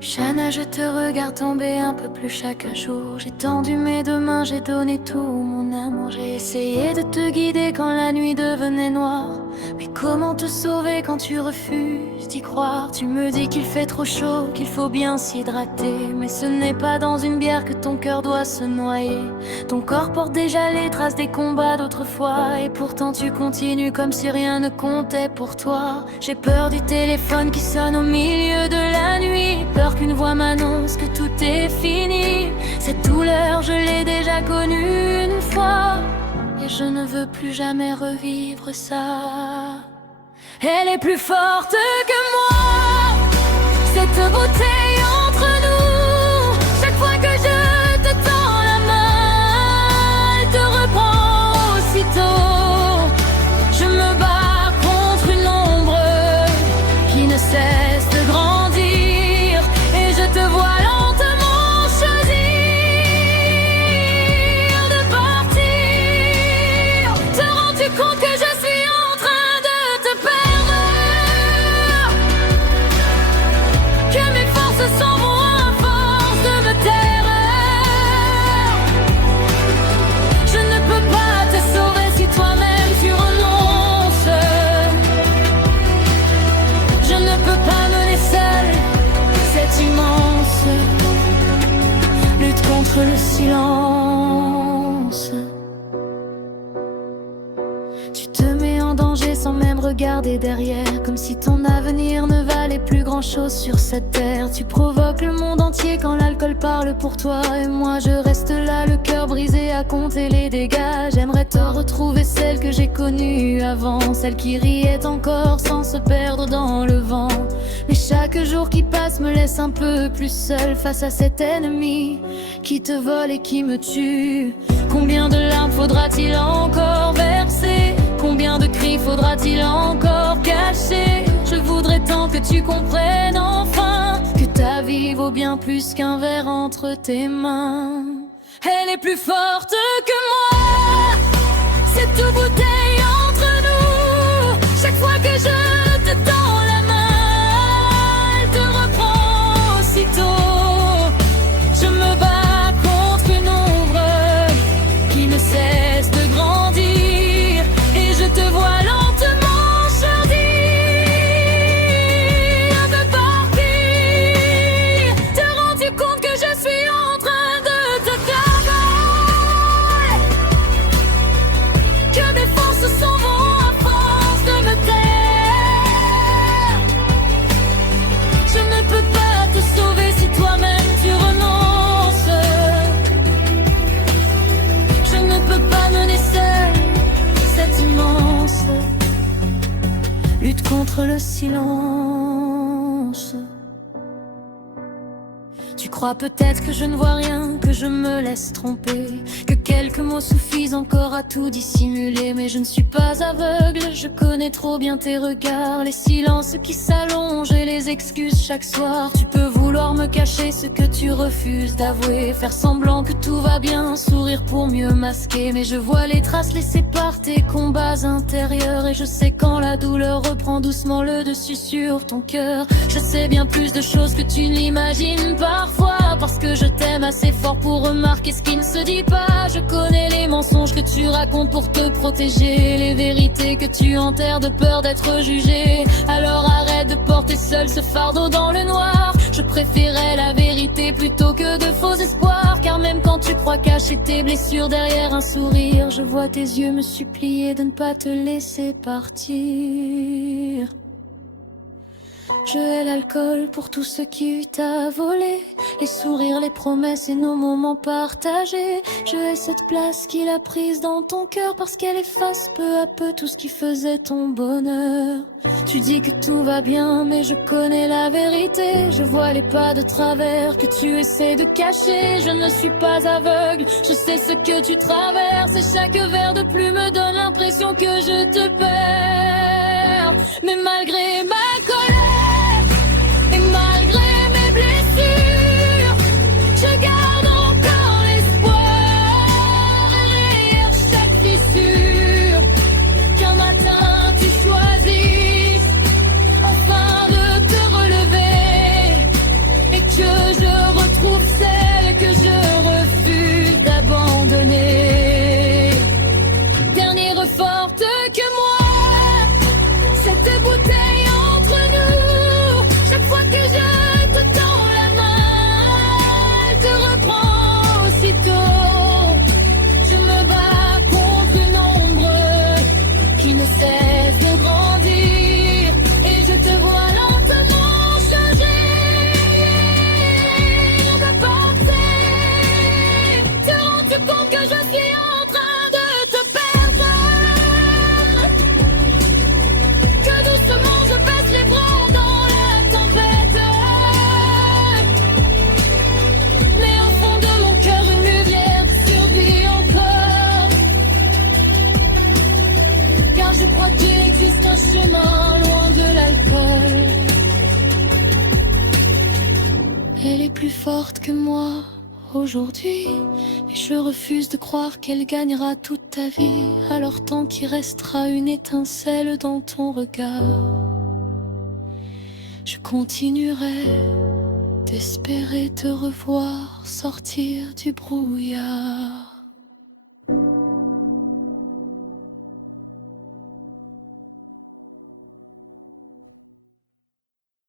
Chana, je te regarde tomber un peu plus chaque jour. J'ai tendu mes deux mains, j'ai donné tout mon amour. J'ai essayé de te guider quand la nuit devenait noire. Mais comment te sauver quand tu refuses d'y croire? Tu me dis qu'il fait trop chaud, qu'il faut bien s'hydrater. Mais ce n'est pas dans une bière que ton cœur doit se noyer. Ton corps porte déjà les traces des combats d'autrefois. Et pourtant tu continues comme si rien ne comptait pour toi. J'ai peur du téléphone qui sonne au milieu de la nuit. Peur qu'une voix m'annonce que tout est fini. Cette douleur je l'ai déjà connue une fois. Et je ne veux plus jamais revivre ça. Elle est plus forte que moi, cette bouteille entre nous. Chaque fois que je te tends la main, elle te reprend aussitôt. Je me bats contre une ombre qui ne cesse de grandir. Et je te vois lentement choisir de partir. Te rends-tu compte que je suis en train de te perdre? Que mes forces s'en vont à force de me taire. Je ne peux pas te sauver si toi-même tu renonces. Je ne peux pas mener seule cette immense lutte contre le silence. Tu te mets en danger sans même regarder derrière, comme si ton avenir ne valait plus grand chose sur cette terre. Tu provoques le monde entier quand l'alcool parle pour toi. Et moi je reste là, le cœur brisé à compter les dégâts. J'aimerais te retrouver, celle que j'ai connue avant, celle qui riait encore sans se perdre dans le vent. Mais chaque jour qui passe me laisse un peu plus seule face à cet ennemi qui te vole et qui me tue. Combien de larmes faudra-t-il encore verser? Combien de cris faudra-t-il encore cacher? Je voudrais tant que tu comprennes enfin que ta vie vaut bien plus qu'un verre entre tes mains. Elle est plus forte que moi, cette bouteille entre nous. Chaque fois que je te tends la main, elle te reprend aussitôt. Je me bats contre une ombre qui ne cesse de grandir. Et je te vois lentement choisir de partir. Te rends-tu compte que je suis en train de te travailler? Que mes forces s'en vont à force de me taire. Je ne peux pas te sauver si toi-même tu renonces. Je ne peux pas mener seule cette immense lutte contre le silence. Tu crois peut-être que je ne vois rien, que je me laisse tromper, que quelques mots suffisent encore à tout dissimuler. Mais je ne suis pas aveugle, je connais trop bien tes regards, les silences qui s'allongent et les excuses chaque soir. Tu peux vouloir me cacher ce que tu refuses d'avouer, faire semblant que tout va bien, sourire pour mieux masquer. Mais je vois les traces laissées par tes combats intérieurs. Et je sais quand la douleur reprend doucement le dessus sur ton cœur. Je sais bien plus de choses que tu n'imagines parfois, parce que je t'aime assez fort pour remarquer ce qui ne se dit pas. Je connais les mensonges que tu racontes pour te protéger, les vérités que tu enterres de peur d'être jugé. Alors arrête de porter seul ce fardeau dans le noir. Je préférais la vérité plutôt que de faux espoirs. Car même quand tu crois cacher tes blessures derrière un sourire, je vois tes yeux me supplier de ne pas te laisser partir. Je hais l'alcool pour tout ce qui t'a volé, les sourires, les promesses et nos moments partagés. Je hais cette place qu'il a prise dans ton cœur, parce qu'elle efface peu à peu tout ce qui faisait ton bonheur. Tu dis que tout va bien, mais je connais la vérité. Je vois les pas de travers que tu essaies de cacher. Je ne suis pas aveugle, je sais ce que tu traverses. Et chaque verre de plus me donne l'impression que je te perds. Mais malgré ma colère et malgré mes blessures, je garde encore l'espoir. Et derrière chaque fissure, qu'un matin tu choisisses enfin de te relever, et que crois qu'il existe un chemin loin de l'alcool. Elle est plus forte que moi aujourd'hui, et je refuse de croire qu'elle gagnera toute ta vie. Alors tant qu'il restera une étincelle dans ton regard, je continuerai d'espérer te revoir sortir du brouillard.